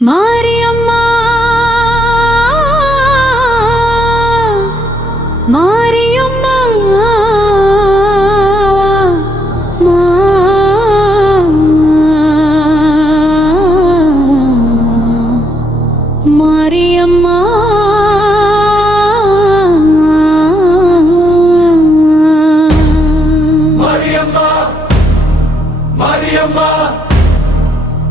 Mariamma Mariamma Mariamma Mariamma, Mariamma,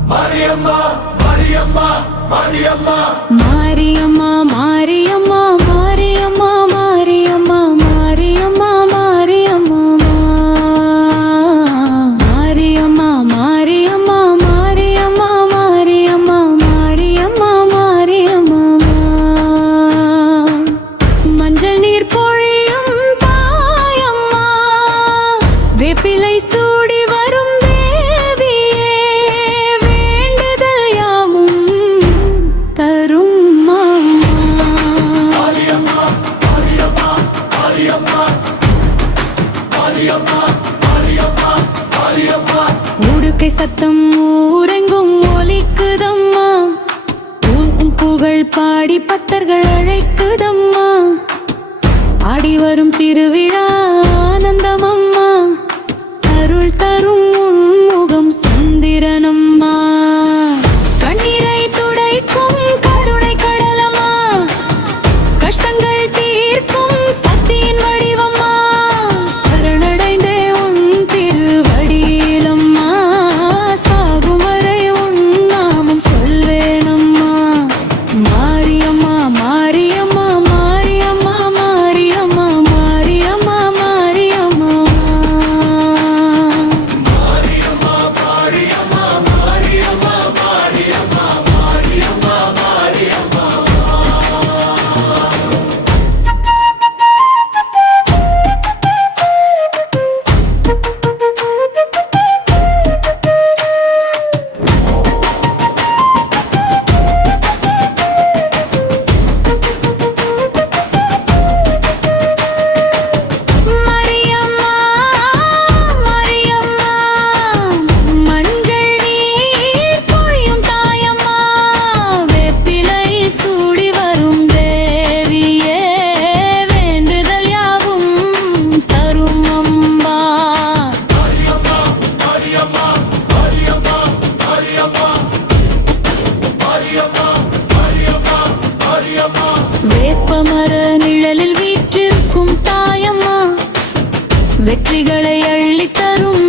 Mariamma, Mariamma, Mariamma, Mariamma Mariamma Mariamma Mariamma Mariamma Mariamma Mariamma Mariamma Mariamma Mariamma Mariamma Mariamma மஞ்சள் நீர் பொழியும் தாயம்மா வேப்பிலை சூடி வரும் தேவியே வேண்டுதல் யாவும் தரும் Mariamma, Mariamma, Mariamma, Mariamma, Mariamma, Mariamma, உடுக்கை சத்தம் ஊரெங்கும் ஒலிக்குதம்மா உன் புகழ் பாடி பக்தர்கள் அழைக்குதம்மா ஆடி வரும் திருவிழா ஆனந்தமம்மா அருள் தரும் உன் முகம் சந்திரனம்மா கண்ணீரை துடைக்கும் கருணை கடலம்மா கஷ்டங்கள் தீர்க்கும் சக்தியின் வடிவம்மா சரணடைந்தே உன் திருவடியிலம்மா சாகும் வரை உன் நாமம் சொல்வேனம்மா மாரியம்மா மாரியம்மா மாரியம்மா மாரியம்மா மாரியம்மா மாரியம்மா மாரியம்மா மாரியம்மா மஞ்சள் நீர் பொழியும் தாயம்மா வேப்பிலை சூடி வரும் தேவியே வேண்டுதல் யாவும் தரும் Amba Mariamma, Mariamma, Mariamma, Mariamma, Mariamma, Mariamma, Mariamma, வேப்பமர நிழலில் வீற்றிருக்கும் தாயம்மா வெற்றிகளை அள்ளித் தரும்